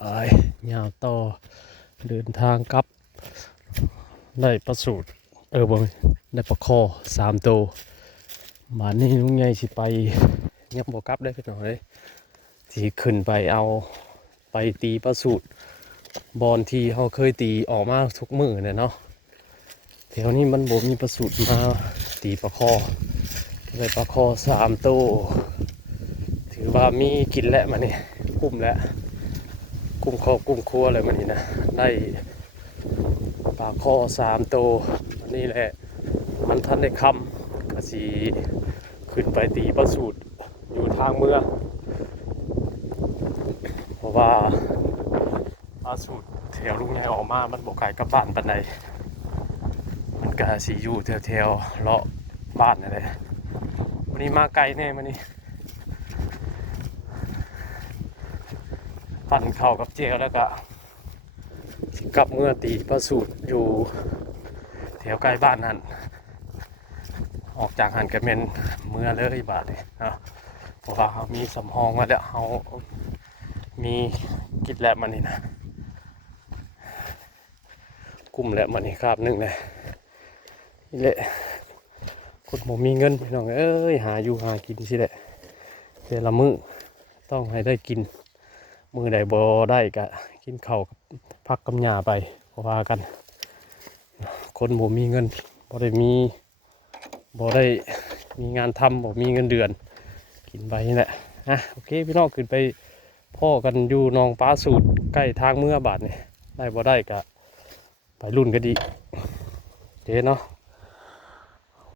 ไอ้ยาวต่อเดินทางกลับได้ประสูตรบ่ได้ปลาคอ3 ตัวมานี่ลุงใหญ่สิไปยังบ่กลับได้พี่น้องเลยสิขึ้นไปเอาไปตีประสูตรบอลที่เขาเคยตีออกมาทุกมื้อเนี่ยเนาะแถวนี้มันบ่มีประสูตรมาตีปลาคอได้ปลาคอ3 ตัวถือว่ามีกินแล้วมาเนี่ยคุ้มแล้วกุ้งคอกุ้งครัวอะไรมันนี่นะได้ปลาคอ3 ตัวนี่แหละมันทันได้คำก็สีขึ้นไปตีประสูตรอยู่ทางเมืองเพราะว่าประสูตรแถวลุงใหญ่ออกมามันบกไก่กับบ้านปานใดมันก็สีอยู่แถวเลาะบ้านอะไรวันนี้มาไกลแน่มันนี่ปั่นเข่ากับเจลแล้วก็กลับเมื่อตีประสูตรอยู่แถวใกล้บ้านนั่นออกจากหันกระเมนเมื่อเลยบาทเลยนะเพราะว่าเขามีสำรองมาแล้วเขามีกิจแล้วมันนี่นะกลุ่มแล้วมันนี่ครับนึงเลยนี่แหละคนผมมีเงินพี่น้องเอ้ยหาอยู่หากินสิแหละแต่ละมื้อต้องให้ได้กินมือใดบ่ได้ก็กินข้าวพักกำยาไปเพราะว่ากันคนบ่มีเงินบ่ได้มีงานทำบ่มีเงินเดือนกินไปนี่แหละโอเคพี่น้องขึ้นไปพ่อกันอยู่หนองปลาสูตรใกล้ทางเมื่อบาทนี่ได้บ่ได้ก็ไปรุ่นก็ดีเจ๊เนาะ